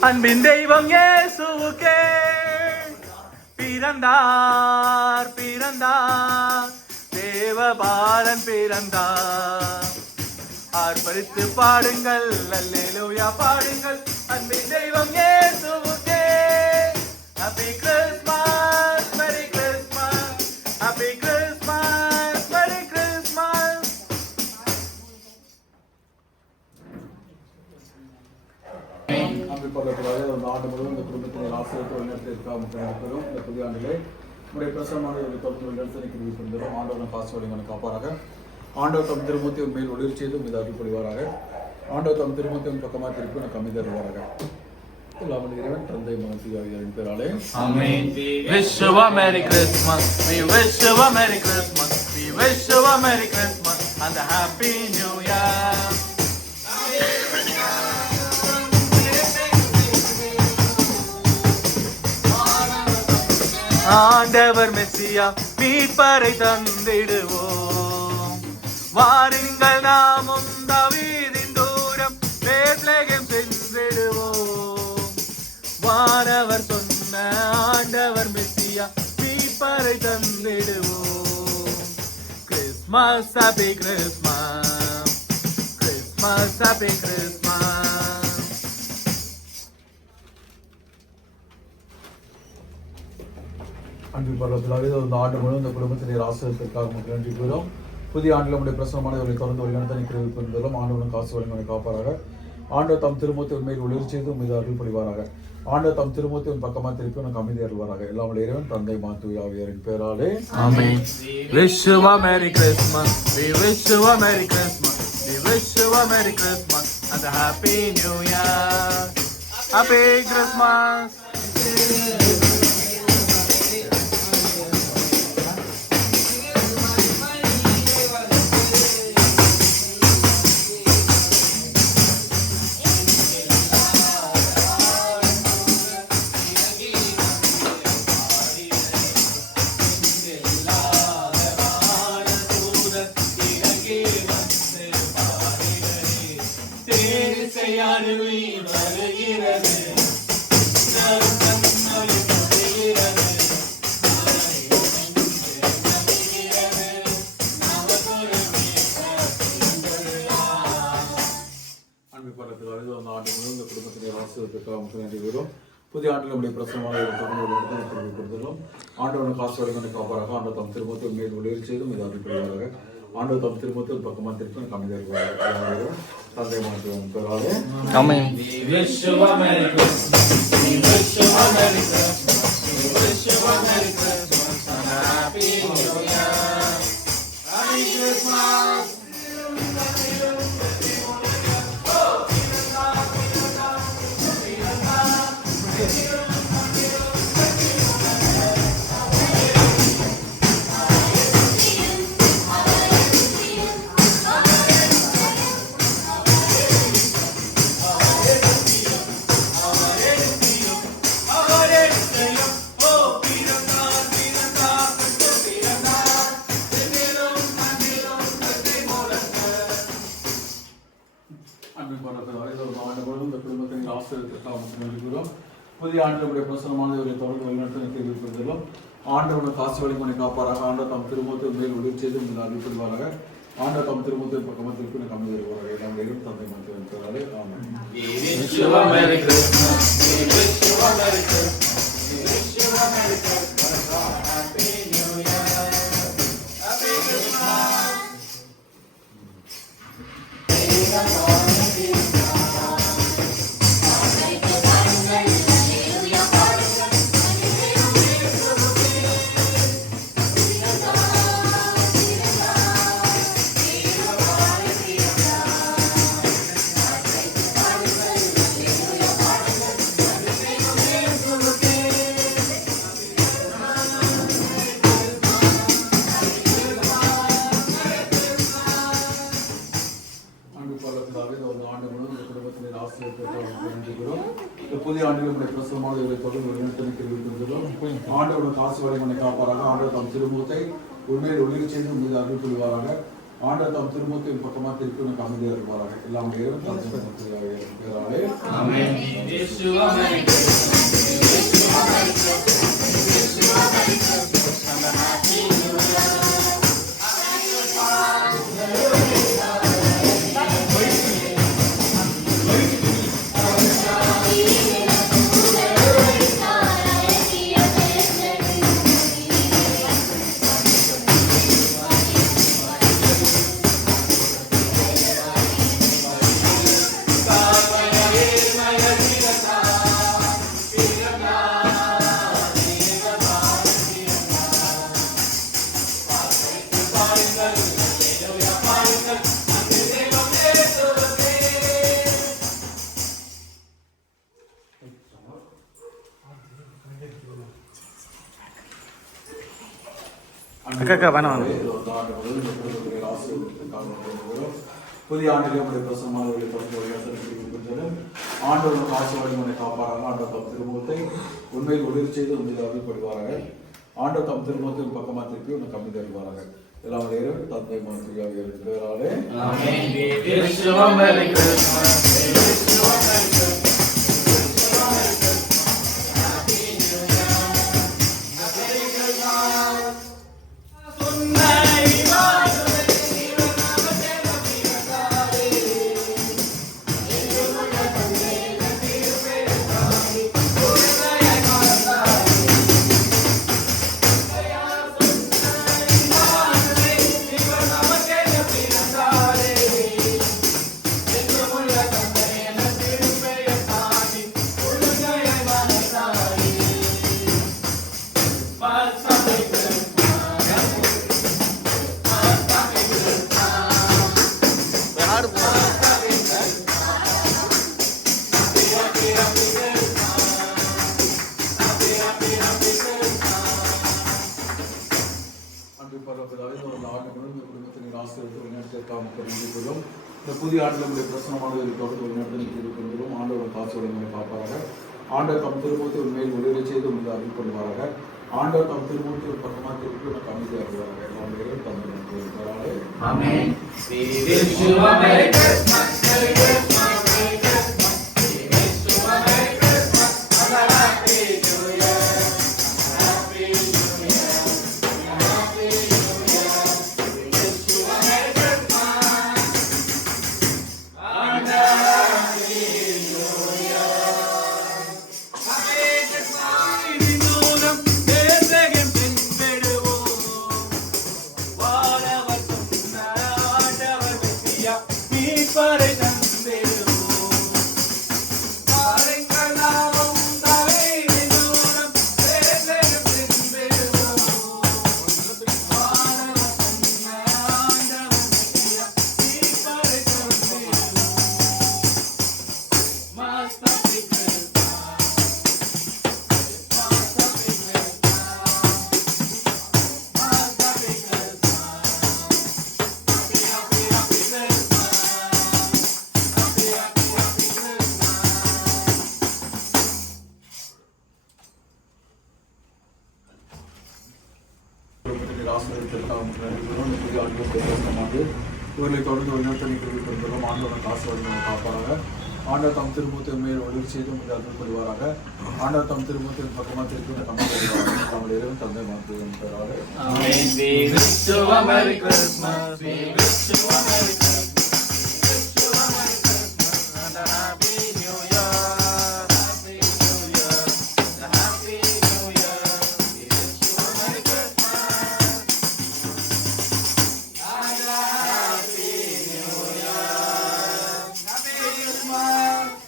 அன்பின் தெய்வம் இயேசுவுக்கே பிறந்தார் பிறந்தார், தேவபாலன் பிறந்தார். ஆர்ப்பரித்து பாடுங்கள், அல்லேலூயா பாடுங்கள், அன்பின் தெய்வம் இயேசுவுக்கே. Happy Christmas, merry Christmas, happy Christmas, merry Christmas. அன்பு பிதாவே, இந்த ஆண்டு முழுவதும் இந்த குடும்பத்தினை ஆசிரியர்கள் வழிநடத்திற்காக முக்கியம். இந்த புதிய ஆண்டிலே நம்முடைய பிரசனமானவர்களை தொடர்ந்து வழிநடத்த தெரிவிக்கிறோம். ஆண்டவரின் ஆசீர்வாதங்களை காப்பாராக. ஆண்டவர் தம் திருமுகத்தின் மேல் ஒளி செய்தும் மீது அருள் புரிவாராக. ஆண்டவர் தம் திருமுகத்தின் பக்கமாக திருப்பி எனக்கு அமைதி தருவாராக. எல்லாம் இறைவன் தந்தை மகன் தூய ஆவியாரின் பெயராலே Amen. We wish you a Merry Christmas. We wish you a Merry Christmas. We wish you a Merry Christmas and a Happy New Year. ஆண்டவர் மெஸ்ஸியா மீட்பரை தந்திடுவோம். வாருங்கள் நாமும் தாவீதின் தூரம் பெத்லகேம் சென்றிடுவோம். வானவர் சொன்ன ஆண்டவர் மெஸ்ஸியா மீட்பரை தந்திடுவோம். Christmas happy Christmas, Christmas happy Christmas. அன்பு பிதாவே, இந்த ஆண்டு முழுவதும் இந்த குடும்பத்திலே ஆசிரியர்களுக்காக நமக்கு நன்றி கூறுகிறோம். புதிய ஆண்டில் நம்முடைய பிரசனமானவர்களை தொடர்ந்து வழிநடத்த தெரிவிப்பதும் ஆண்டவரும் காசு வழங்கலை காப்பாராக. ஆண்டவர் தம் திருமுகத்தின் மேல் ஒளி செய்தும் மீது அருள் புரிவாராக. ஆண்டவர் தம் திருமுகத்தின் பக்கமாக திருப்பி எனக்கு அமைதி அருள்வாராக. எல்லாம் இறைவன் தந்தை மகன் தூய ஆவியாரின் பெயராலே Amen. Wish you a Merry Christmas. We wish you a Merry Christmas. We wish you a Merry Christmas and a Happy New Year. Happy Christmas. புதிய ஆண்டில் நம்முடைய பிரசனமானவர்களை தொடர்ந்து வழிநடத்த தெரிவிக்கிறோம். ஆண்டவனுக்கு காசு வழங்கலை காப்பாராக. ஆண்டவர் தம் திருமுகத்தின் மேல் ஒளி செய்தும் மீது அருள் புரிவாராக. ஆண்டவர் தம் திருமுகத்தின் பக்கமாக திருப்பி எனக்கு அமைதி அருள்வாராக. தந்தை மகன் பெயராலே Amen. We wish you a Merry Christmas. We wish you a Merry Christmas. We wish you a Merry Christmas and a Happy New Year. Happy Christmas. புதிய ஆண்டு பிரசனமானவர்களை தொடர்ந்து வழிநடத்த தெரிவிப்பதிலும் ஆண்டவனுக்கு காசு வழங்கலை காப்பாராக. ஆண்டவர் தம் திருமுகத்தின் மேல் ஒளி செய்து மீது அருள் புரிவாராக. ஆண்டவர் தம் திருமுகத்தின் பக்கமாக திருப்பி கம்மி வருவார்கள். எல்லாம் இடம் தந்தை மத்திய இருக்கிறாரு. ஆமாம். Merry Christmas. We wish you a Merry Christmas. We wish you a Merry Christmas. Happy New Year. Happy Christmas. புதிய ஆண்டுகளுடைய பிரசவமாக இவரை தொடர்ந்து வழிநடத்திருக்கிறோம். ஆண்டோட காசு வழிமனை காப்பாராக. ஆண்டவர் தம் திருமுகத்தை உண்மையில் ஒளிர செய்து மீது அருள் புரிவாராக. ஆண்டவர் தம் திருமுகத்தின் பக்கமாக திருப்பி உனக்கு அமைதியாக இருப்பாராக. எல்லாம் பேரும் பேராலே Amen. Wish you a Merry Christmas. Wish you a Merry Christmas. Wish you a Merry Christmas and a Happy New Year. புதிய ஆண்டிலே உடைய பிரசவமானவர்களை தொடர்ந்து ஆண்டவர் காசு வழிமனை காப்பாராக. ஆண்டவர் தம் திருமுகத்தை உண்மையில் ஒளிர் செய்து உண்மையில் அருள்படுவாராக. ஆண்டவர் தம் திருமுகத்தின் பக்கமாக திருப்பி உனக்கு கம்மி தருவாராக. எல்லாம் தந்தை மனத்திற்காக இருக்கிறாரே. Wish you a Merry Christmas. Wish you a Merry Christmas. இந்த புதிய ஆண்டில் பிரசனமாக தொடர்ந்து வழிநடத்திருக்கிறோம். ஆண்டவர் காசு வழிமனை காப்பாராக. ஆண்டவர் தம் திருமுகத்தை உண்மையில் ஒளிர செய்து உண்மையில் அருள் கொள்வாராக. ஆண்டவர் தம் திருமுகத்தை ஒரு பக்கமாக திருப்பி உனக்கு அமைதியாக வருவாராக. எல்லாம் பேரும் தந்தை இருக்கிறாரே. Amen. We wish you a Merry Christmas. Merry Christmas. Merry Christmas. We wish you a Merry Christmas and a Happy New Year. Happy New Year. Happy New Year. We wish you a Merry Christmas and a Happy New Year. Happy Christmas. இனிதூரம் தேசகம் சென்றிடுவோம். வாழவர் சொன்ன ஆண்டவர் மெசியா மீட்பரை தந்திடுவோம். பாருங்கள் நாமும் தவறினோரம் தேசகம் சென்றிடுவோம். வாழவர் சொன்ன ஆண்டவர் மெசியா மீட்பரை தந்திடுவோம். Master Christmas. Master Christmas. Master Christmas. Happy, happy, happy Christmas. Happy, happy, happy Christmas. இவர்களை தொடர்ந்து வழிநடத்திருக்கிறோம். ஆண்டவர் காசு வழிமனை காப்பாராக. ஆண்டவர் தம் திருமுகத்தை மேல் ஒளிர் செய்து அருள் புரிவாராக. ஆண்டவர் தம் திருமுகத்தின் பக்கமாக திருப்பி கம்மி வருவாராக. எல்லாம் இறைவன் தந்தை மாற்றுவதன் பெயராலே Amen. We wish you a Merry Christmas. We wish you a Merry Christmas. Wish you a Merry Christmas and a Happy New Year. Happy New Year. A Happy New Year. We wish you a Merry Christmas and a Happy New Year. Happy Christmas.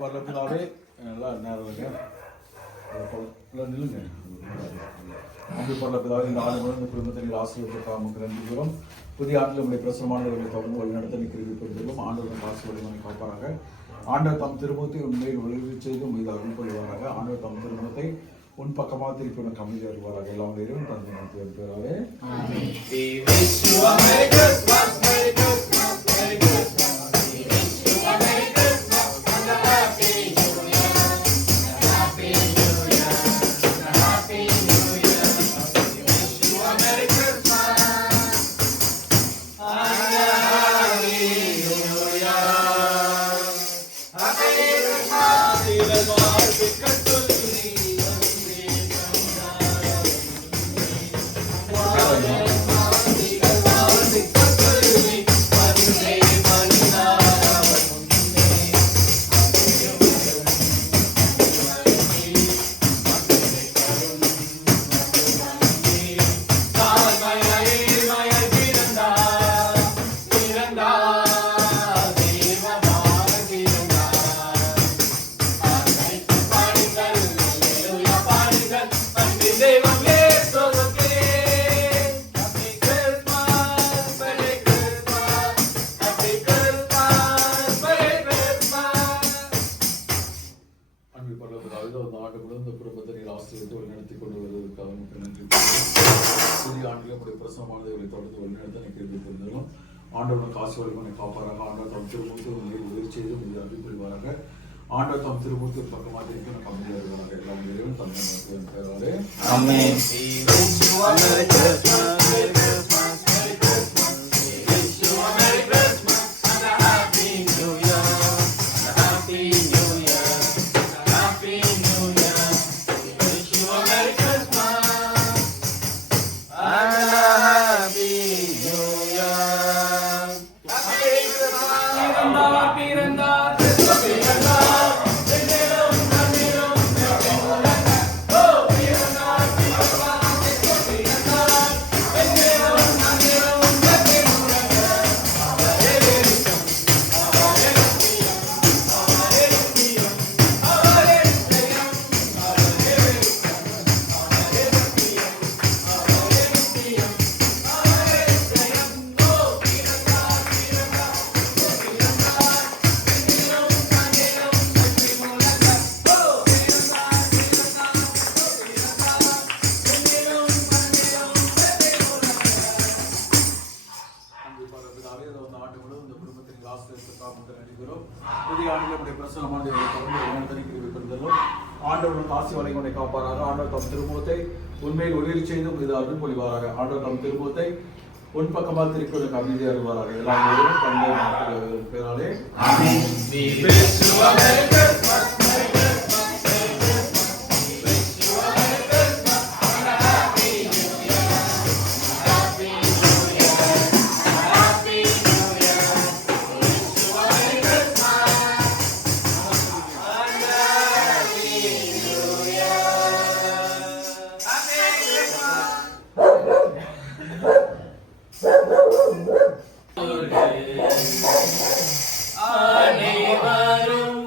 பரலோகப்பிதாவே நல்லா நேரம் நில்லுங்க. அன்பு பரலோகப்பிதாவே இந்த ஆண்டு முழுவதும் குடும்பத்தில் ஆசீர்வாதத்திற்காக நமக்கு நன்றி கூறும். புதிய ஆண்டில் நம்முடைய பிரசனமானவர்களை தொடர்ந்து வழிநடத்த கிருபைப்படுத்துகிறோம். ஆண்டவரின் காசு வழிமனை காப்பாராக. ஆண்டவர் தம் திருமுகத்தை உண்மையில் ஒளிவு செய்து மீது அருள் கொள்வாராக. ஆண்டவர் தம் திருமுகத்தை உன் பக்கமாக திருப்பி உனக்கு அமைதி வருவாராக. எல்லாம் இறைவன் தந்தை மாற்றுவதன் பெயராலே நடத்தி கொண்டு வருவதற்காக நன்றி. புதிய ஆண்டில் நம்முடைய பிரசனமானதை தொடர்ந்து வழிநடத்த கேள்விப்பட்டிருந்தாலும் ஆண்டவர் காசு வழிமனை காப்பாராக. ஆண்டவர் தம் திருமூர்த்தி உதவி செய்து மீது அறிவிப்பாராக. ஆண்டவர் தம் திருமூர்த்தி பக்கமாக இருக்க நம்ம அமைதியாக இருக்கிறாங்க. எல்லாம் இறைவன் தந்தை பெயராலே Amen. புதிய ஆண்டில் நம்முடைய பிரசனமானதை தொடர்ந்து வழிநடத்த கிருபைப்படுத்துகிறோம். ஆண்டவர் காசி வலை கொண்டை காப்பாராக. ஆண்டவர் தம் திருமுகத்தை உண்மையில் ஒளிரி செய்து இது அருள் பொழிவாராக. ஆண்டவர் தம் திருமுகத்தை உன் பக்கமாக திருப்பி அமைதியாக வருவாராக. எல்லாம் தந்தை மாற்றுவதன் பெயராலே அனைவரும்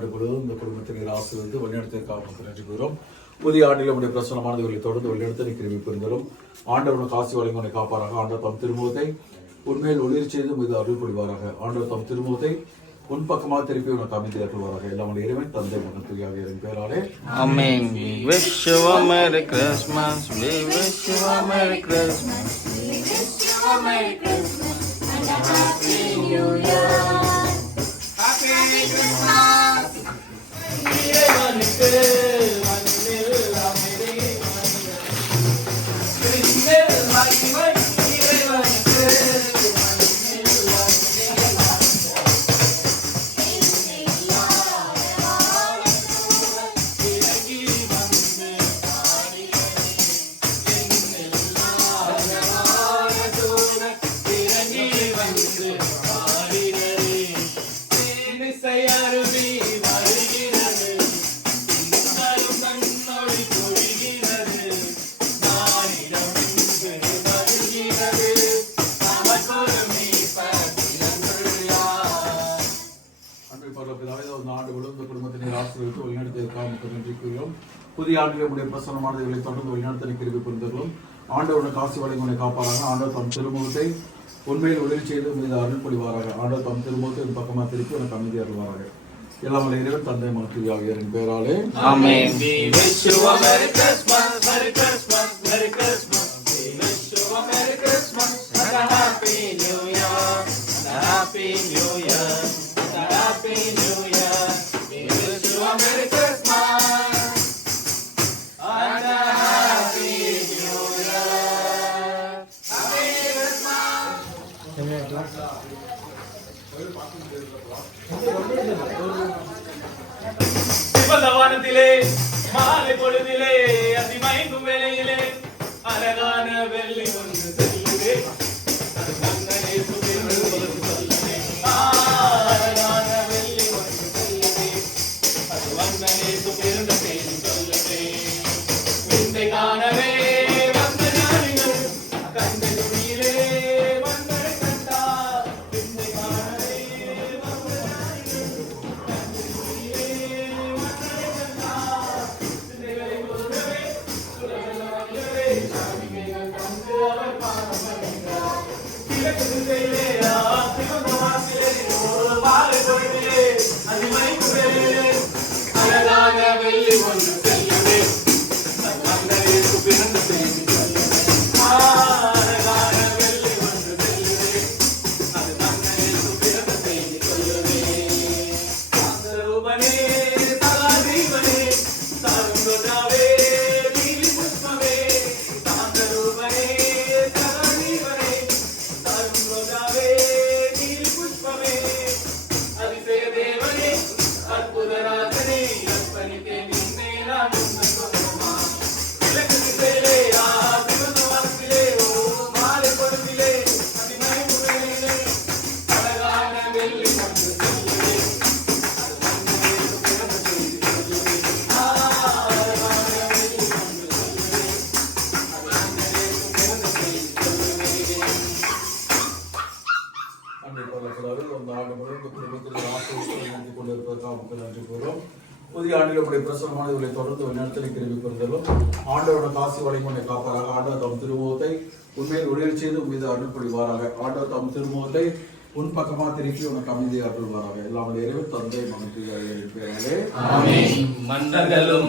ஆண்டு முழுவதும் இந்த குடும்பத்தை நீர் ஆசீர்வதித்து வழிநடத்திற்காக நன்றி கூறுகிறோம். புதிய ஆண்டில் உடைய பிரசனமானவர்களை தொடர்ந்து வழிநடத்த கிருபை புரிந்தலும் ஆண்டவனுக்கு ஆசி வழங்கி காப்பாராக. ஆண்டவர் தம் திருமுகத்தை உண்மையில் ஒளிர் செய்து மீது அருள் புரிவாராக. ஆண்டவர் தம் திருமுகத்தை உன் பக்கமாக திருப்பி உனக்கு அமைதி அருள்வாராக. எல்லாம் இறைவன் தந்தை மகன் தூய ஆவியாரின் பெயராலே Amen. We wish you a Merry Christmas. We wish you a Merry Christmas. We wish you a Merry Christmas and a Happy New Year. Happy Christmas. இறைவனுக்கு மண்ணில் அமைதி கிறிஸ்துவில் மகிமை. இறைவனுக்கு புதிய ஆண்டில் உடைய பிரசனமானவர்களை தொடர்ந்து வழிநடத்த கிருபை புரிந்தவர்களும் ஆண்டவனுக்கு ஆசி வழங்கி காப்பாராக. ஆண்டவர் தம் திருமுகத்தை உண்மையில் உதவி செய்து மீது அருள் புரிவாராக. ஆண்டவர் தம் திருமுகத்தை ஒரு பக்கமாக திருப்பி உனக்கு அமைதி அருள்வாராக. எல்லாம் இறைவன் தந்தை மகன் ஆகியோரின் பெயராலே Amen. We wish you a Merry Christmas, Merry Christmas, Merry Christmas. We wish you a Merry Christmas and a Happy New Year, and a Happy New Year, and a Happy New Year. We wish you a Merry Christmas and a Happy New Year. Happy வானத்திலே மாலை பொழுதிலே அதிமயங்கும் வேளையிலே அழகான வெள்ளி ஒன்று செல்லுதே. அது மன்னனே சுகிர்ந்து சொல்லுதே. அழகான வெள்ளி ஒன்று செல்லுதே. அது மன்னனே சுகிர்ந்து செய்தி சொல்லுதே. விந்தை காணவே வந்த ஞானிகள் கண்ட துணியிலே மன்னரை கண்டார். விந்தை காணவே வந்த ஞானிகள் கண்ட துணியிலே அழகான வெள்ளி ஒன்று செல்லுதே. மன்னரே சுபிறந்து செய்தி சொல்லுதே. அழகான வெள்ளி ஒன்று செல்லுதே. அது மன்னரே சுபிறந்து செய்தி சொல்லுதே. சாந்தரூபனே சகாதீவனே சாருங்கோதாவே நீலி புஷ்பமே. சாந்தரூபனே சகாதீவனே சாருங்கோதாவே நீலி புஷ்பமே. அதிசய தேவனே அற்புத ராஜனே அர்ப்பணித்தேன் நின்மேல் நான் உம்மை சொந்தமா. கிழக்கு திசையிலே சிவந்த வானத்திலே மாலை பொழுதிலே அதிமயங்கும் வேளையிலே அழகான வெள்ளி ஒன்று செல்லுதே. அது மன்னரே சுபிறந்த செய்தி சொல்லுதே. அழகான வெள்ளி ஒன்று செல்லுதே. அது மன்னரே சுபிறந்த செய்தி சொல்லுதே. அன்றை பரலோகத்திலே இந்த ஆண்டு முழுவதும் இந்த குடும்பத்தில் ஆசீர்வாதத்தை கொண்டிருப்பதற்காக மக்கள் நன்றி கூறுகிறோம். புதிய ஆண்டில் உடைய பிரசனமானவர்களை தொடர்ந்து வழிநடத்தலை கிருபை புரிந்தலும் ஆண்டவனுக்கு ஆசி வழங்கி காப்பாராக. ஆண்டவர் தம் திருமுகத்தை உண்மையில் ஒளிர் செய்து மீது அருள் புரிவாராக. ஆண்டவர் தம் திருமுகத்தை உன் பக்கமாக திருப்பி உனக்கு அமைதியை அருள்வாராக. எல்லாம் இறைவன் தந்தை மகன் தூய ஆவியாரின் பெயராலே ஆமென். மன்னர்களும்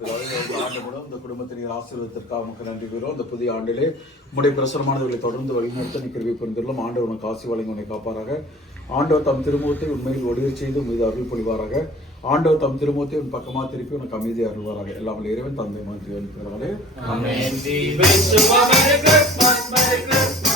பிதாவே, இந்த ஆண்டு மூலம் இந்த குடும்பத்தின் ஆசீர்வாதத்திற்காக உமக்கு நன்றி கூறுகிறோம். இந்த புதிய ஆண்டிலே உம்முடைய பிரசனமானவர்களை தொடர்ந்து வழிநடத்த நீ கிருபை புரிந்துள்ளோம். ஆண்டவர் உனக்கு ஆசி வழங்கி உன்னை காப்பாராக. ஆண்டவர் தம் திருமுகத்தை உண்மையில் ஒளிரச் செய்து மீது அருள் பொழிவாராக. ஆண்டவர் தம் திருமுகத்தை உன் பக்கமாக திருப்பி உனக்கு அமைதி அருள்வாராக. எல்லாம் இறைவன் தந்தை மாதிரி Amen. We wish you a Merry Christmas, Merry Christmas.